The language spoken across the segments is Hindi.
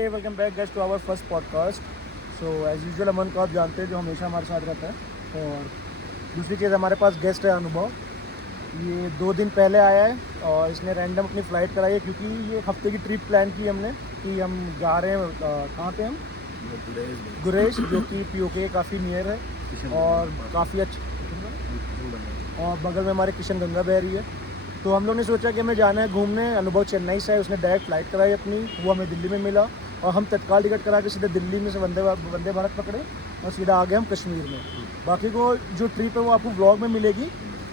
Welcome back guest to our first podcast. So as usual Aman को आप जानते हैं जो हमेशा हमारे साथ रहता है। और दूसरी चीज़ हमारे पास गेस्ट है अनुभव। ये 2 दिन पहले आया है और इसने रैंडम अपनी फ़्लाइट कराई है क्योंकि ये एक हफ्ते की ट्रिप प्लान की हमने कि हम जा रहे हैं कहाँ पे हम गुरेज जो कि पीओके काफ़ी नियर है और काफ़ी अच्छा और बगल में हमारे किशनगंगा बह रही है। तो हम लोग ने सोचा कि हमें जाना है घूमने। अनुभव चेन्नई से है, उसने डायरेक्ट फ़्लाइट कराई अपनी, वो हमें दिल्ली में मिला और हम तत्काल टिकट करा के सीधे दिल्ली में से वंदे भारत पकड़े और सीधा आ गए हम कश्मीर में। बाकी को जो ट्रिप है वो आपको व्लॉग में मिलेगी,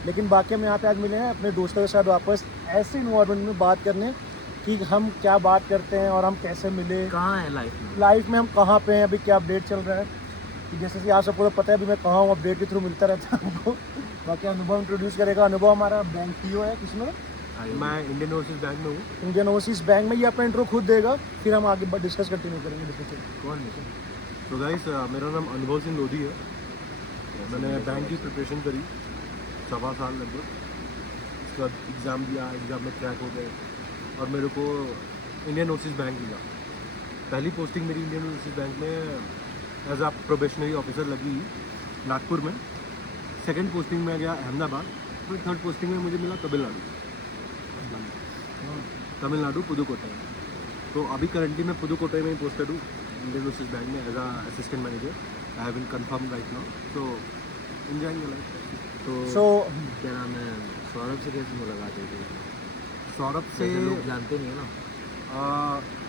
लेकिन बाकी हम यहाँ पे आज मिले हैं अपने दोस्तों के साथ वापस ऐसे इन्वायरमेंट में बात करने कि हम क्या बात करते हैं और हम कैसे मिले, कहाँ है लाइफ में हम कहाँ पे हैं, अभी क्या अपडेट चल रहा है। कि जैसे कि आप सबको तो पता है अभी मैं कहाँ हूँ, अपडेट के थ्रू मिलता रहता है हमको। बाकी अनुभव इंट्रोड्यूस करेगा। अनुभव हमारा बैंक पीओ है किसमें, मैं इंडियन ओवरसीज बैंक में हूँ। इंडियन ओवरसीज बैंक में। ये अपना इंट्रो खुद देगा, फिर हम आगे डिस्कस कंटिन्यू करेंगे डिस्कशन। कौन है? तो गाइस मेरा नाम अनुभव सिंह लोधी है। मैंने बैंक की प्रिपरेशन करी 7 साल लगभग। उसके बाद एग्ज़ाम दिया, एग्ज़ाम में क्रैक हो गए और मेरे को इंडियन ओवरसीज बैंक मिला। पहली पोस्टिंग मेरी इंडियन ओवरसीज बैंक में एज अ प्रोबेशनरी ऑफिसर लगी नागपुर में। सेकंड पोस्टिंग में गया अहमदाबाद। फिर थर्ड पोस्टिंग में मुझे मिला तमिलनाडु पुदुकोट्टई। तो अभी करंटली मैं पुदुकोट्टई में ही पोस्टेड हूँ इंडियन ओवरसीज बैंक में as a assistant manager. I have been confirm right now, so enjoying your life. तो क्या नाम है, सौरभ से कैसे मुलाकात हुई थी? सौरभ से लोग जानते नहीं है ना।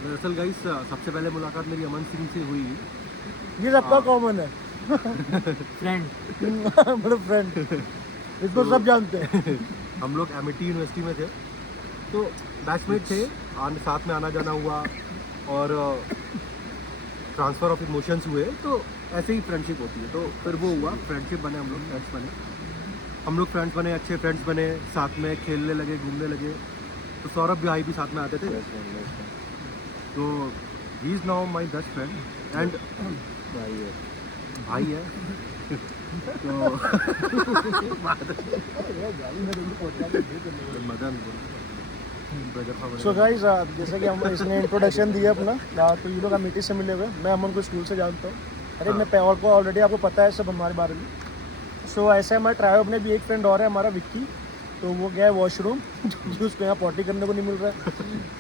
दरअसल गाइस सबसे पहले मुलाकात मेरी अमन सिंह से हुई। ये सबका कॉमन है। फ्रेंड मतलब फ्रेंड, इसको सब जानते हैं। हम लोग एमिटी यूनिवर्सिटी में थे, तो बैचमेट थे, साथ में आना जाना हुआ और ट्रांसफ़र ऑफ इमोशंस हुए। तो ऐसे ही फ्रेंडशिप होती है। तो फिर वो हुआ, फ्रेंडशिप बने, हम लोग फ्रेंड्स बने, अच्छे फ्रेंड्स बने, साथ में खेलने लगे, घूमने लगे। तो सौरभ भाई भी साथ में आते थे। तो he is now my best friend and भाई है। तो मदन सो गाइस जैसे कि हम इसने इंट्रोडक्शन दिया अपना, तो ये लोग अमेठी से मिले हुए। मैं अमन को स्कूल से जानता हूँ। अरे मैं को ऑलरेडी आपको पता है सब हमारे बारे में। सो ऐसे हमारे ट्राइब में भी एक फ्रेंड और है हमारा विक्की। तो वो गया है वॉशरूम क्योंकि उसको यहाँ पॉटी करने को नहीं मिल रहा है।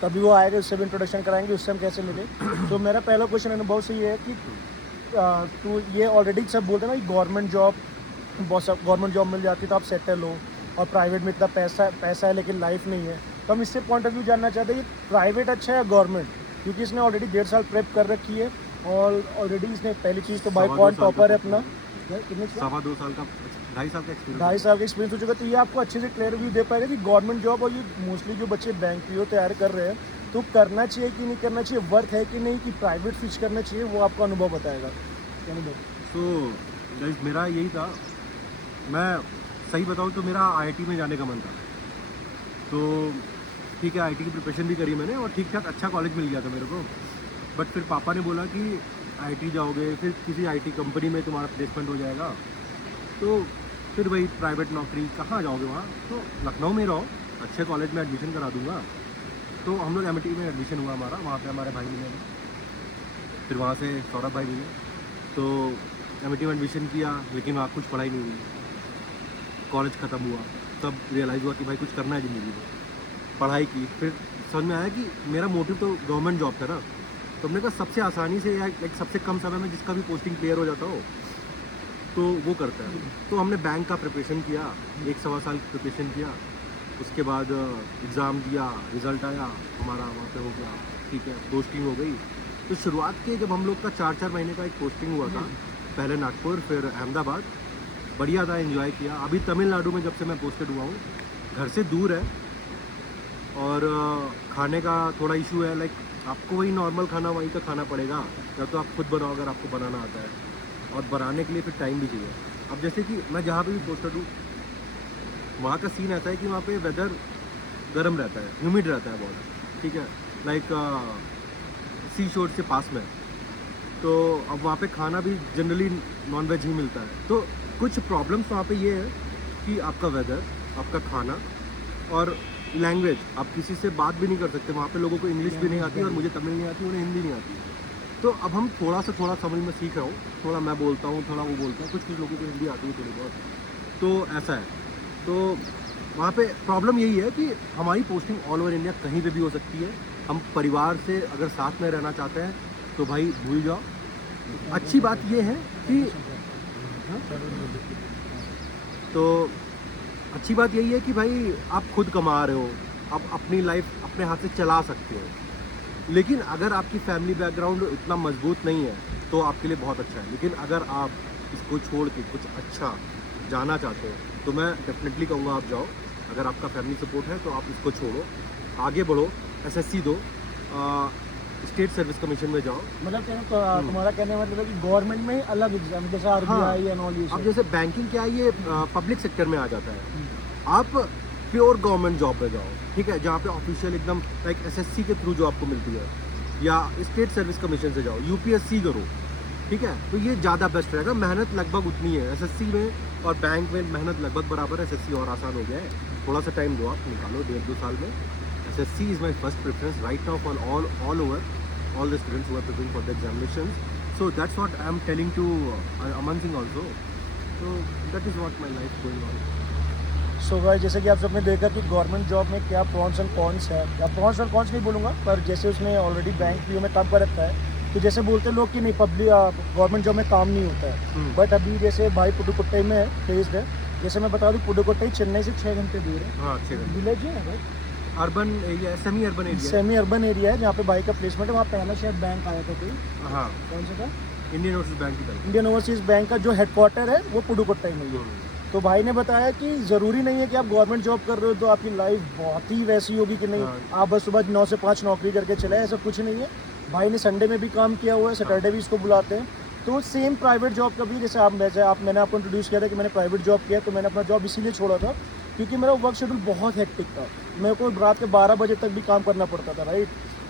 तभी वो आएगा, उससे भी इंट्रोडक्शन कराएंगे, उससे हम कैसे मिले। तो मेरा पहला क्वेश्चन अनुभव से ये है कि तो ये ऑलरेडी सब बोलते हैं ना कि गवर्नमेंट जॉब मिल जाती है तो आप सेटल हो, और प्राइवेट में इतना पैसा है लेकिन लाइफ नहीं है। तो हम इससे पॉइंट ऑफ व्यू जानना चाहते हैं कि प्राइवेट अच्छा है या गवर्नमेंट, क्योंकि इसने ऑलरेडी 1.5 साल प्रेप कर रखी है और ऑलरेडी इसने पहली चीज़ तो बाई पॉइंट टॉपर है अपना। कितने 2.5 साल का 2.5 साल का एक्सपीरियंस 2.5 साल का एक्सपीरियंस हो चुका। तो ये आपको अच्छे से क्लियर व्यू दे पाएगा कि गवर्नमेंट जॉब और ये मोस्टली जो बच्चे बैंक पीओ तैयार कर रहे हैं तो करना चाहिए कि नहीं करना चाहिए, वर्थ है कि नहीं, कि प्राइवेट स्विच करना चाहिए, वो आपका अनुभव बताएगा। तो गाइस मेरा यही था, मैं सही बताऊँ तो मेरा आईआईटी में जाने का मन था। तो ठीक है, आईआईटी की प्रिपरेशन भी करी मैंने और ठीक ठाक अच्छा कॉलेज मिल गया था मेरे को। बट फिर पापा ने बोला कि आईआईटी जाओगे फिर किसी आईटी कंपनी में तुम्हारा प्लेसमेंट हो जाएगा, तो फिर वही प्राइवेट नौकरी कहाँ जाओगे वहाँ, तो लखनऊ में रहो, अच्छे कॉलेज में एडमिशन करा दूँगा। तो हम लोग एमिटी में एडमिशन हुआ हमारा, वहाँ पे हमारे भाई मिले, फिर वहाँ से सौरभ भाई मिले। तो एमिटी में एडमिशन किया लेकिन वहाँ कुछ पढ़ाई नहीं हुई। कॉलेज ख़त्म हुआ तब रियलाइज़ हुआ कि भाई कुछ करना है ज़िंदगी में। पढ़ाई की, फिर समझ में आया कि मेरा मोटिव तो गवर्नमेंट जॉब था ना। तो हमने कहा सबसे आसानी से या एक सबसे कम समय में जिसका भी पोस्टिंग क्लियर हो जाता हो तो वो करता है। तो हमने बैंक का प्रिपरेशन किया, 1-1.25 साल प्रिपरेशन किया। उसके बाद एग्ज़ाम दिया, रिज़ल्ट आया हमारा, वहाँ पे हो गया, ठीक है, पोस्टिंग हो गई। तो शुरुआत के जब हम लोग का 4-4 महीने का एक पोस्टिंग हुआ था, पहले नागपुर फिर अहमदाबाद, बढ़िया था, एंजॉय किया। अभी तमिलनाडु में जब से मैं पोस्टेड हुआ हूँ, घर से दूर है और खाने का थोड़ा इशू है। लाइक आपको वही नॉर्मल खाना वहीं का खाना पड़ेगा, या तो आप खुद बनाओ अगर आपको बनाना आता है, और बनाने के लिए फिर टाइम भी चाहिए। अब जैसे कि मैं जहाँ पे भी पोस्टेड हूँ वहाँ का सीन ऐसा है कि वहाँ पे वेदर गर्म रहता है, ह्यूमिड रहता है बहुत, ठीक है, लाइक सी शोर से पास में। तो अब वहाँ पे खाना भी जनरली नॉन-वेज ही मिलता है। तो कुछ प्रॉब्लम्स वहाँ पे ये है कि आपका वेदर, आपका खाना और लैंग्वेज, आप किसी से बात भी नहीं कर सकते वहाँ पे, लोगों को इंग्लिश भी नहीं आती और मुझे तमिल नहीं आती, उन्हें हिंदी नहीं आती। तो अब हम थोड़ा तमिल में सीख रहा हूँ, थोड़ा मैं बोलता हूँ, थोड़ा वो बोलता है, कुछ लोगों को हिंदी आती है थोड़ी बहुत, तो ऐसा है। तो वहाँ पे प्रॉब्लम यही है कि हमारी पोस्टिंग ऑल ओवर इंडिया कहीं पे भी हो सकती है। हम परिवार से अगर साथ में रहना चाहते हैं तो भाई भूल जाओ। अच्छी बात ये है कि तो अच्छी बात यही है कि भाई आप खुद कमा रहे हो, आप अपनी लाइफ अपने हाथ से चला सकते हो। लेकिन अगर आपकी फैमिली बैकग्राउंड इतना मजबूत नहीं है तो आपके लिए बहुत अच्छा है। लेकिन अगर आप इसको छोड़ के कुछ अच्छा जाना चाहते हो तो मैं डेफिनेटली कहूँगा आप जाओ। अगर आपका फैमिली सपोर्ट है तो आप इसको छोड़ो, आगे बढ़ो, एसएससी दो, स्टेट सर्विस कमीशन में जाओ। मतलब तुम्हारा कहने का मतलब है कि गवर्नमेंट में ही अलग एग्जाम जैसे आरबीआई एंड ऑल ये अब जैसे बैंकिंग क्या है, ये पब्लिक सेक्टर में आ जाता है। आप प्योर गवर्नमेंट जॉब में जाओ, ठीक है, जहाँ पे ऑफिशियल एकदम लाइक एसएससी के थ्रू जो आपको मिलती है, या स्टेट सर्विस कमीशन से जाओ, यूपीएससी करो, ठीक है। तो ये ज़्यादा बेस्ट रहेगा। मेहनत लगभग उतनी है एसएससी में और बैंक में, मेहनत लगभग बराबर है। एसएससी और आसान हो गया है, थोड़ा सा टाइम दो, आप निकालो 1.5-2 साल में। SSC is my first preference right now for all over all the students who are preparing for the examinations. So that's what I am telling to Aman Singh also. So that is what my life going on. So guys, जैसे कि आप सबने देखा कि गवर्नमेंट जॉब में क्या प्रॉन्स एंड कॉन्स है, या प्रॉन्स और कॉन्स नहीं बोलूँगा, पर जैसे उसने ऑलरेडी बैंक पीओ में काम कर रखा है, तो जैसे बोलते हैं लोग कि नहीं पब्लिक गवर्नमेंट जॉब में काम नहीं होता है। बट अभी जैसे भाई पुडुकोट्टई में है, बेस्ड है, जैसे मैं बता दूँ पुडुकोट्टई चेन्नई से 6 घंटे दूर है। हाँ, 6 घंटे। विलेज है भाई, urban area, semi urban area, semi urban area है जहाँ पे भाई का प्लेसमेंट है। वहाँ पहला शायद बैंक आया था कोई, हाँ, कौन सा था, इंडियन ओवरसीज बैंक की तरफ। इंडियन ओवरसीज बैंक का जो हेडक्वार्टर है वो पुडुकोट्टई में है। तो भाई ने बताया कि ज़रूरी नहीं है कि आप गवर्नमेंट जॉब कर रहे हो तो आपकी लाइफ बहुत ही वैसी होगी कि नहीं आप बस सुबह 9 से 5 नौकरी करके चले, ऐसा कुछ नहीं है। भाई ने संडे में भी काम किया हुआ है, सैटरडे भी इसको बुलाते हैं। तो सेम प्राइवेट जॉब का भी जैसे मैंने आपको इंट्रोड्यूस किया था कि मैंने प्राइवेट जॉब किया, तो मैंने अपना जॉब इसीलिए छोड़ा था क्योंकि मेरा वर्क शेड्यूल बहुत हेक्टिक था। मेरे को रात के 12 बजे तक भी काम करना पड़ता था, राइट।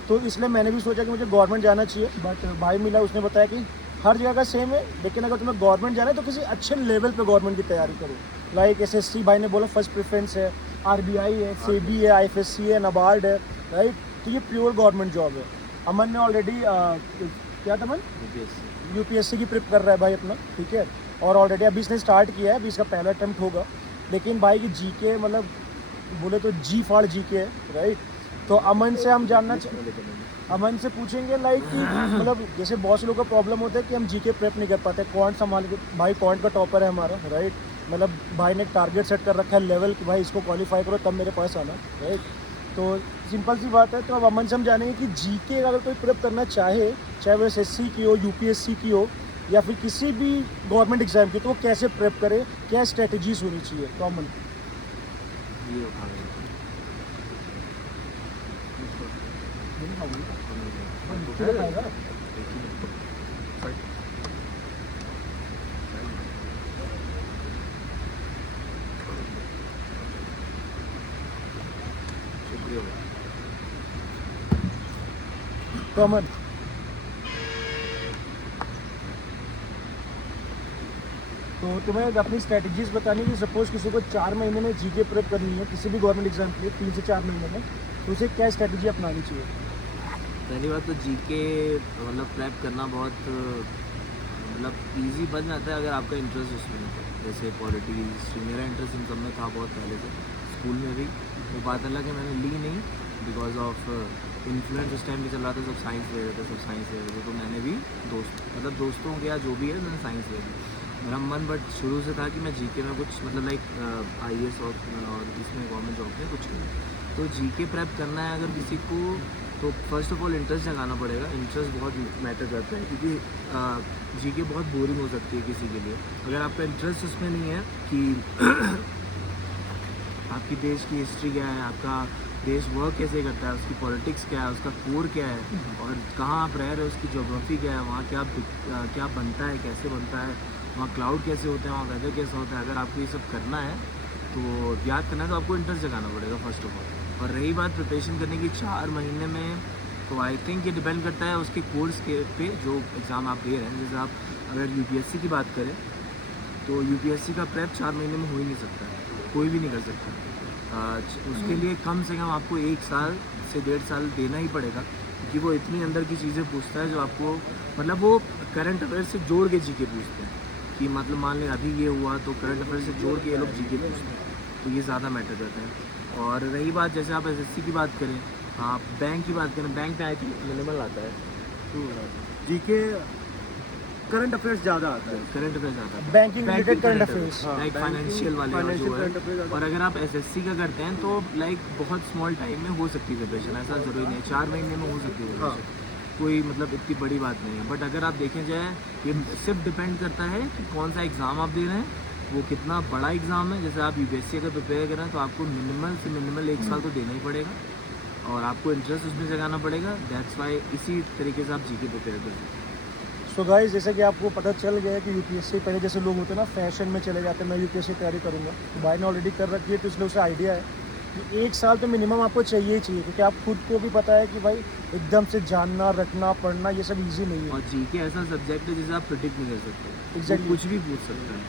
तो इसलिए मैंने भी सोचा कि मुझे गवर्नमेंट जाना चाहिए। बट भाई मिला, उसने बताया कि हर जगह का सेम है, लेकिन अगर तुम्हें गवर्नमेंट जाना है तो किसी अच्छे लेवल पे गवर्नमेंट की तैयारी करो। लाइक एसएससी भाई ने बोला फर्स्ट प्रेफरेंस है, आरबीआई है, सेबी है, आईएफएससी है, नाबार्ड है, राइट। तो ये प्योर गवर्नमेंट जॉब है। अमन ने ऑलरेडी क्या था अमन, यूपीएससी की प्रिप कर रहा है भाई अपना, ठीक है। और ऑलरेडी अभी इसने स्टार्ट किया है, अभी इसका पहला अटैम्प्ट होगा। लेकिन भाई की जीके मतलब बोले तो जी फाड़ जीके है, राइट। तो अमन से हम अमन से पूछेंगे लाइक कि मतलब जैसे बहुत से लोगों का प्रॉब्लम होता है कि हम जीके प्रेप नहीं कर पाते, क्वांट संभाल के। भाई क्वांट का टॉपर है हमारा, राइट। मतलब भाई ने टारगेट सेट कर रखा है लेवल कि भाई इसको क्वालिफाई करो तब मेरे पास आना, राइट। तो सिंपल सी बात है। तो अब अमन से हम जानेंगे कि जीके अगर कोई प्रेप करना चाहे, चाहे वो एसएससी की हो, यूपीएससी की हो, या फिर किसी भी गवर्नमेंट एग्जाम की, तो वो कैसे प्रेप करे, क्या स्ट्रेटजीज होनी चाहिए। तो अमन ये उठा रहे शुक्रिया भाई। तो अमन तो तुम्हें अपनी स्ट्रेटजीज बतानी कि सपोज किसी को 4 महीने में जीके प्रेप करनी है किसी भी गवर्नमेंट एग्जाम के लिए, 3 से 4 महीने में, तो उसे क्या स्ट्रेटजी अपनानी चाहिए। पहली बात तो जीके मतलब प्रेप करना बहुत मतलब इजी बन जाता है अगर आपका इंटरेस्ट उसमें है। जैसे पॉलिटी हिस्ट्री, मेरा इंटरेस्ट इन सब में था बहुत पहले से, स्कूल में भी। तो बात अलग है मैंने ली नहीं बिकॉज ऑफ इन्फ्लुएंस उस टाइम भी चल रहा था, सब साइंस ले रहे थे, सब साइंस ले रहे थे। तो मैंने भी दोस्तों के या जो भी है मैंने साइंस ले ली। मेरा मन बट शुरू से था कि मैं जीके में कुछ मतलब लाइक आईएएस और इसमें गवर्नमेंट जॉब में कुछ करूँ। तो जीके प्रेप करना है अगर किसी को, तो फर्स्ट ऑफ ऑल इंटरेस्ट जगाना पड़ेगा। इंटरेस्ट बहुत मैटर करता है क्योंकि जीके बहुत बोरिंग हो सकती है किसी के लिए। अगर आपका इंटरेस्ट उसमें नहीं है कि आपकी देश की हिस्ट्री क्या है, आपका देश वर्क कैसे करता है, उसकी पॉलिटिक्स क्या है, उसका कोर क्या है, और कहाँ आप रह रहे हो, उसकी ज्योग्राफी क्या है, वहाँ क्या बनता है, कैसे बनता है, वहाँ क्लाउड कैसे होते हैं, वहाँ वेदर कैसा होता है। अगर आपको ये सब करना है तो याद करना है तो आपको इंटरेस्ट जगाना पड़ेगा फर्स्ट ऑफ ऑल। और रही बात प्रिपरेशन करने की 4 महीने में, तो आई थिंक ये डिपेंड करता है उसके कोर्स के पे जो एग्ज़ाम आप दे रहे हैं। जैसे आप अगर यूपीएससी की बात करें तो यूपीएससी का प्रेप 4 महीने में हो ही नहीं सकता, कोई भी नहीं कर सकता। उसके लिए कम से कम आपको 1 साल से 1.5 साल देना ही पड़ेगा, क्योंकि वो इतनी अंदर की चीज़ें पूछता है जो आपको मतलब वो करंट अफेयर से जोड़ के जीके पूछते हैं कि मतलब मान लें अभी ये हुआ तो करंट अफेयर से जोड़ के ये लोग जीके पूछते हैं, तो ये ज़्यादा मैटर करता है। और रही बात जैसे आप एसएससी की बात करें, आप बैंक की बात करें, बैंक में आई थिंक मिनिमल आता है, जीके करंट अफेयर्स ज़्यादा आता है। करंट अफेयर आता है, banking related current affairs. Like financial वाले जो फाइनेंशियल है। करंट अफेयर्स और अगर आप एसएससी का करते हैं तो लाइक बहुत स्मॉल टाइम में हो सकती है प्रिपरेशन, ऐसा ज़रूरी नहीं है 4 महीने में हो सकती है प्रिपरेशन, कोई मतलब इतनी बड़ी बात नहीं है। बट अगर आप देखें जाए ये सिर्फ डिपेंड करता है कि कौन सा एग्ज़ाम आप दे रहे हैं, वो कितना बड़ा एग्ज़ाम है। जैसे आप यूपीएससी अगर प्रिपेयर कर रहे हैं तो आपको मिनिमल से मिनिमल 1 साल तो देना ही पड़ेगा और आपको इंटरेस्ट उसमें जगाना पड़ेगा। दैट्स वाई इसी तरीके से आप जीके प्रिपेयर करें। सो गाइस, जैसे कि आपको पता चल गया है कि यूपीएससी पहले जैसे लोग होते हैं ना फैशन में चले जाते हैं, मैं यूपीएससी तैयारी करूँगा, तो भाई ने ऑलरेडी कर रखी है, तो इसलिए उसे आइडिया है कि 1 साल तो मिनिमम आपको चाहिए ही चाहिए, क्योंकि आप खुद को भी पता है कि भाई एकदम से जानना, रटना, पढ़ना ये सब इजी नहीं है। और जीके ऐसा सब्जेक्ट है जिसे आप प्रिडिक्ट नहीं कर सकते। Exactly. वो कुछ भी पूछ सकता है,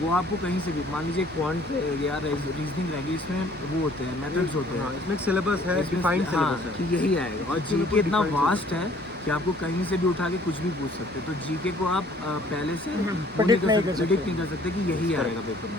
वो आपको कहीं से भी, मान लीजिए क्वांट या रीजनिंग रहेगी, इसमें वो होते हैं मेथड्स होते हैं, इसमें एक सिलेबस है, इसमें- डिफाइंड हाँ, सिलेबस है। कि यही आएगा। और जीके इतना वास्ट है कि आपको कहीं से भी उठा के कुछ भी पूछ सकते हैं, तो जीके को आप पहले से Predict नहीं कर सकते। प्रिडिक्ट नहीं कर सकते कि यही आएगा पेपर में।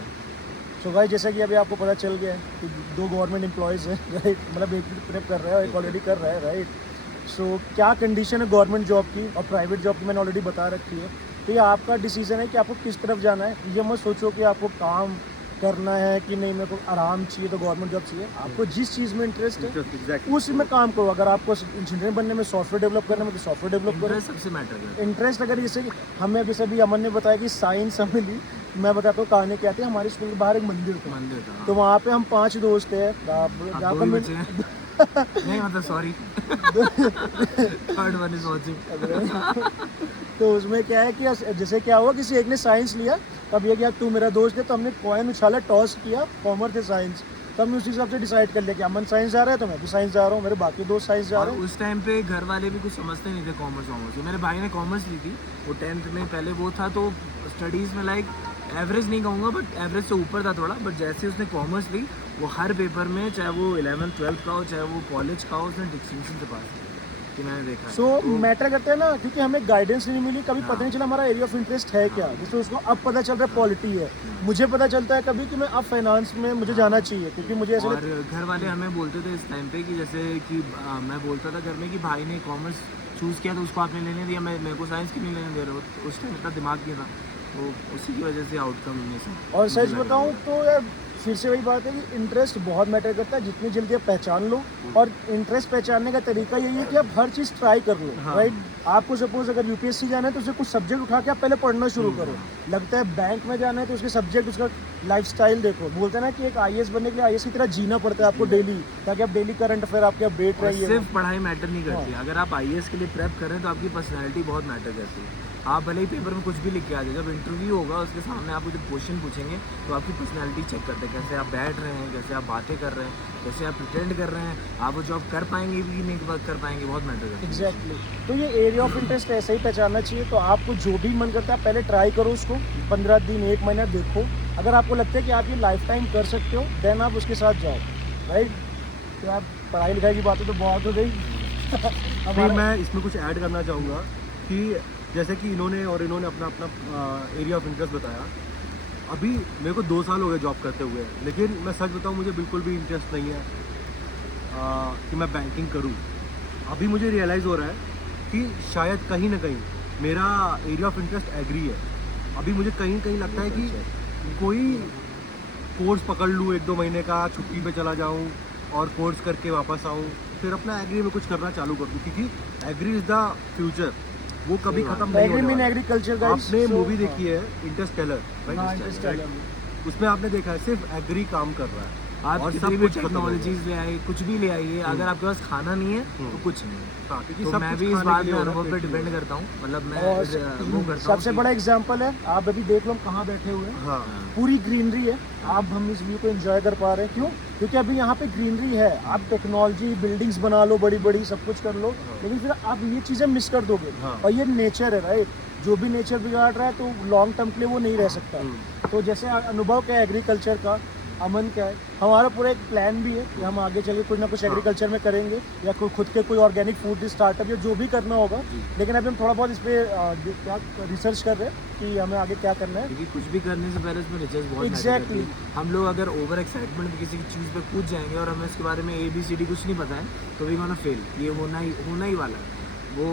सो भाई, जैसा कि अभी आपको पता चल गया है कि 2 गवर्नमेंट एम्प्लॉयज़ हैं, राइट, मतलब एक प्रेप कर रहा है और एक ऑलरेडी कर रहा है, राइट। सो क्या कंडीशन है गवर्नमेंट जॉब की और प्राइवेट जॉब की मैंने ऑलरेडी बता रखी है। तो ये आपका डिसीजन है कि आपको किस तरफ जाना है। ये मत सोचो कि आपको काम करना है कि नहीं, मेरे को आराम चाहिए तो गवर्नमेंट जॉब चाहिए। आपको जिस चीज़ में इंटरेस्ट है एग्जैक्टली। उसमें काम करो। अगर आपको इंजीनियर बनने में, सॉफ्टवेयर डेवलप करने में, तो सॉफ्टवेयर डेवलप करो। इंटरेस्ट सबसे मैटर करता है। इंटरेस्ट अगर जैसे कि हमें जैसे भी अमन ने बताया कि साइंस हमें ली, मैं बताता हूँ कहानी क्या थी। हमारे स्कूल के बाहर एक मंदिर था, मंदिर था, तो वहाँ पे हम 5 दोस्त थे। आप जहाँ दो पर ही मैं बचे हैं। नहीं मतलब sorry, third one is watching. तो उसमें क्या है कि जैसे क्या हुआ, किसी एक ने साइंस लिया, तब ये क्या तू मेरा दोस्त है, तो हमने कॉइन उछाला, टॉस किया, कॉमर्स या साइंस। तब हमने उसी हिसाब से डिसाइड कर लिया कि अमन साइंस जा रहा है तो मैं भी साइंस जा रहा हूँ, मेरे बाकी दोस्त साइंस जा और रहे हैं। उस टाइम पे घर वाले भी कुछ समझते नहीं थे कॉमर्स वॉमर्स। मेरे भाई ने कॉमर्स ली थी, वो 10th में पहले वो था, तो स्टडीज़ में लाइक एवरेज नहीं कहूँगा बट एवरेज से ऊपर था थोड़ा। बट जैसे उसने कॉमर्स ली, वो हर पेपर में, चाहे वो 11th 12th का हो, चाहे वो कॉलेज का हो, उसने डिस्टिंक्शन से पास किया, कि मैंने देखा है। सो मैटर करते हैं ना, क्योंकि हमें गाइडेंस नहीं मिली, कभी हाँ। पता नहीं चला हमारा एरिया ऑफ इंटरेस्ट है क्या। जैसे उसको अब पता चल रहा है पॉलिटी है, मुझे पता चलता है कभी कि मैं अब फाइनेंस में मुझे जाना चाहिए, क्योंकि मुझे ऐसे और घर वाले हमें बोलते थे इस टाइम पे कि जैसे कि मैं बोलता था घर में कि भाई ने कॉमर्स चूज़ किया तो उसको आपने लेने दिया, मैं मेरे को साइंस क्यों नहीं लेने दे रहे हो। तो उस टाइम इतना दिमाग नहीं था, तो उसी की वजह से आउटकम में से। और सच बताऊं तो यार फिर से वही बात है कि इंटरेस्ट बहुत मैटर करता है। जितनी जल्दी आप पहचान लो, और इंटरेस्ट पहचानने का तरीका यही है कि आप हर चीज़ ट्राई कर लो, हाँ। राइट। आपको सपोज अगर यूपीएससी जाना है तो उसे कुछ सब्जेक्ट उठा के आप पहले पढ़ना शुरू करो। लगता है बैंक में जाना है तो उसके सब्जेक्ट, उसका लाइफस्टाइल देखो। बोलते हैं ना कि एक आईएएस बनने के लिए आईएएस की तरह जीना पड़ता है आपको डेली, ताकि आप डेली करंट अफेयर आपके अपडेट और रहिए। सिर्फ पढ़ाई मैटर नहीं करती है। अगर आप आईएएस के लिए प्रेप करें तो आपकी पर्सनैलिटी बहुत मैटर करती है। आप भले ही पेपर में कुछ भी लिख के आ जाए, जब इंटरव्यू होगा उसके सामने आपको जब क्वेश्चन पूछेंगे तो आपकी पर्सनैलिटी चेक करते हैं, कैसे आप बैठ रहे हैं, कैसे आप बातें कर रहे हैं, कैसे आप प्रिटेंड कर रहे हैं, आप वो जॉब कर पाएंगे भी नहीं कर पाएंगे, बहुत मैटर करता है। एग्जैक्टली। तो ये एरिया ऑफ इंटरेस्ट ऐसे ही पहचानना चाहिए। तो आपको जो भी मन करता है पहले ट्राई करो उसको, 15 दिन 1 महीना देखो। अगर आपको लगता है कि आप ये लाइफ टाइम कर सकते हो, देन आप उसके साथ जाओ, राइट। तो आप पढ़ाई लिखाई की बातें तो बहुत हो गई। नहीं, मैं इसमें कुछ ऐड करना चाहूँगा कि जैसे कि इन्होंने अपना एरिया ऑफ इंटरेस्ट बताया। अभी मेरे को 2 साल हो गए जॉब करते हुए, लेकिन मैं सच बताऊँ मुझे बिल्कुल भी इंटरेस्ट नहीं है कि मैं बैंकिंग करूँ। अभी मुझे रियलाइज़ हो रहा है कि शायद कहीं ना कहीं मेरा एरिया ऑफ इंटरेस्ट एग्री है। अभी मुझे कहीं कहीं लगता है कि कोई कोर्स पकड़ लूँ 1-2 महीने का, छुट्टी पे चला जाऊँ और कोर्स करके वापस आऊँ, फिर अपना एग्री में कुछ करना चालू कर दूँ, क्योंकि एग्री इज़ द फ्यूचर, वो कभी खत्म नहीं एग्री होने मीन वाला। Agriculture guys. आपने मूवी देखी है इंटरस्टेलर, हाँ, राइट? इंटरस्टेलर। उसमें आपने देखा है सिर्फ एग्री काम कर रहा है आप और कितनी सब भी कुछ खत्म हो गया। टेक्नोलॉजीज ले आइए, कुछ भी ले आइए, अगर आपके पास खाना नहीं है तो कुछ नहीं है। हाँ, क्योंकि तो सब मैं कुछ भी इस खाने बात के लिए में हो रहा है, अनुभव पे पेट के लिए डिपेंड हो करता हूँ। मतलब मैं और वो करता हूँ सबसे कि- बड़ा एग्जांपल है, आप अभी देख लो हम कहाँ बैठे हुए हैं। रहा है। हाँ, पूरी ग्रीनरी है, आप हम इस व्यू को एंजॉय कर पा रहे हैं। क्यों? क्योंकि अभी यहाँ पे ग्रीनरी है। आप टेक्नोलॉजी, बिल्डिंग्स बना लो बड़ी बड़ी, सब कुछ कर लो, लेकिन फिर आप ये चीज़ें मिस कर दोगे। हाँ। और ये नेचर है, राइट। जो भी नेचर बिगाड़ रहा है तो लॉन्ग टर्म के लिए वो नहीं रह सकता। तो जैसे अनुभव क्या है एग्रीकल्चर का, अमन क्या है, हमारा पूरा एक प्लान भी है कि हम आगे चल के कुछ ना कुछ एग्रीकल्चर में करेंगे या खुद के कोई ऑर्गेनिक फूड स्टार्टअप या जो भी करना होगा। लेकिन अभी हम थोड़ा बहुत इस पर क्या रिसर्च कर रहे हैं कि हमें आगे क्या करना है। क्योंकि कुछ भी करने से पहले उसमें रिसर्च बहुत matter Exactly. करती है। हम लोग अगर ओवर एक्साइटमेंट में किसी चीज़ पे कूद जाएंगे और हमें इसके बारे में ABCD कुछ नहीं पता है तो वी गोना फेल। ये होना ही वाला है, वो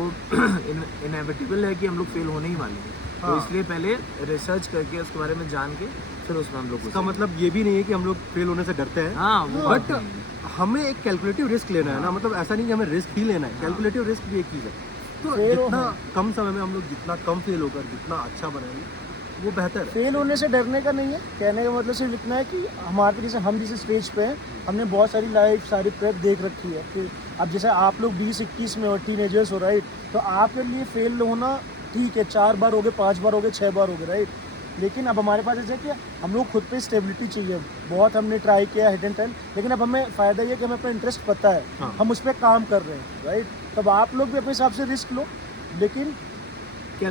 इनएविटेबल है कि हम लोग फेल होने ही वाले हैं। तो हाँ। इसलिए पहले रिसर्च करके उसके बारे में जान के फिर उसमें हम लोग इसका मतलब ये भी नहीं है कि हम लोग फेल होने से डरते हैं, हाँ वो बट हमें एक कैलकुलेटिव रिस्क लेना है ना, मतलब ऐसा नहीं कि हमें रिस्क ही लेना है, कैलकुलेटिव रिस्क भी एक चीज़ है। तो Fail जितना होना। कम समय में हम लोग जितना कम फेल होकर जितना अच्छा बनाएंगे वो बेहतर है। फेल होने से डरने का नहीं है, कहने का मतलब सिर्फ इतना है कि हमारे जैसे हम जिस स्टेज पे हैं हमने बहुत सारी लाइफ सारी प्रेप देख रखी है कि अब जैसे आप लोग 20-21 में हो, टीनेजर्स हो, राइट, तो आपके लिए फेल होना ठीक है, 4 बार हो गए, 5 बार हो गए, 6 बार हो गए, राइट। लेकिन अब हमारे पास ऐसे कि हम लोग खुद पे स्टेबिलिटी चाहिए, बहुत हमने ट्राई किया हिट एंड टर्न, लेकिन अब हमें फ़ायदा ये है कि हमें अपना इंटरेस्ट पता है, हाँ। हम उस पर काम कर रहे हैं, राइट। तब आप लोग भी अपने हिसाब से रिस्क लो, लेकिन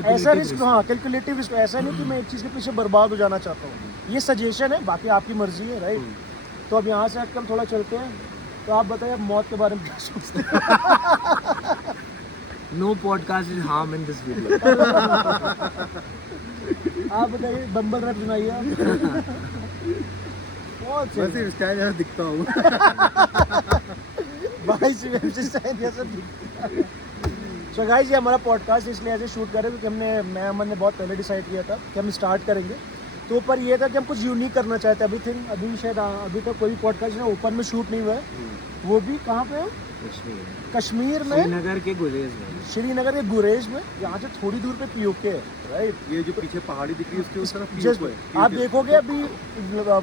ऐसा रिस्क, हाँ कैलकुलेटिव रिस्क, ऐसा नहीं कि मैं एक चीज़ के पीछे बर्बाद हो जाना चाहता हूँ। ये सजेशन है, बाकी आपकी मर्जी है, राइट। तो अब यहाँ से हट के हम थोड़ा चलते हैं। तो आप बताइए, आप मौत के बारे में क्या सोचते हैं? No podcast is harm in this video. आप बताइए, बम्बल रैप सुनाइए आप। बहुत मैं सही। सिर्फ स्टाइल जैसा दिखता हूँ। भाई से शायद जैसा दिखता है। सो गाइस, ये हमारा पॉडकास्ट इसलिए ऐसे शूट कर रहे थे क्योंकि मैं अमन ने बहुत पहले डिसाइड किया था कि हम स्टार्ट करेंगे। तो पर ये था कि हम कुछ यूनिक करना चाहते हैं। अभी शायद अभी तक कोई पॉडकास्ट ना ओपन में शूट नहीं हुआ है। वो भी कहाँ पे है? कश्मीर में, श्रीनगर के गुरेज में, श्रीनगर के गुरेज में, यहाँ से थोड़ी दूर पे पीओके है, राइट। ये जो पीछे पहाड़ी दिख रही है उसके उस तरफ जस्ट POK है। आप देखोगे अभी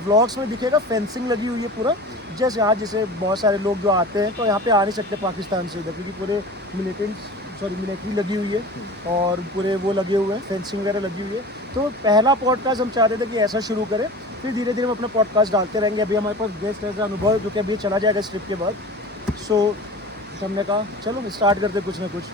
व्लॉग्स में दिखेगा, फेंसिंग लगी हुई है पूरा। जैसे यहाँ जैसे बहुत सारे लोग जो आते हैं तो यहाँ पे आ नहीं सकते पाकिस्तान से इधर, क्योंकि पूरे मिलिट्री लगी हुई है और पूरे वो लगे हुए हैं, फेंसिंग वगैरह लगी हुई है। तो पहला पॉडकास्ट हम चाहते थे कि ऐसा शुरू करें, फिर धीरे धीरे हम अपना पॉडकास्ट डालते रहेंगे। अभी हमारे पास गेस्ट ऐसा अनुभव जो कि अभी चला जाएगा इस ट्रिप के बाद। सो हमने कहा चलो स्टार्ट करते कुछ ना कुछ।